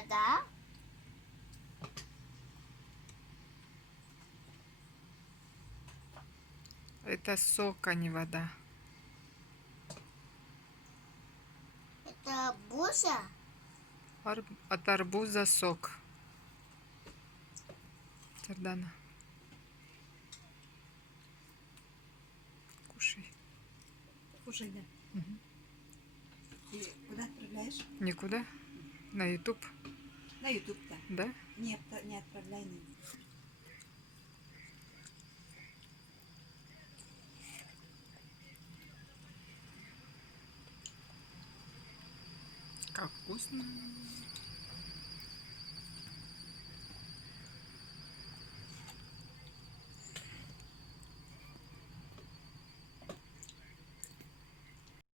вода? Это сок, а не вода. Это буза? От арбуза сок. Тардана. Кушай. Кушай, да. Мгм. Ты куда отправляешь? Никуда? На YouTube? На YouTube-то. Да? Не отправляй на YouTube. Как вкусно.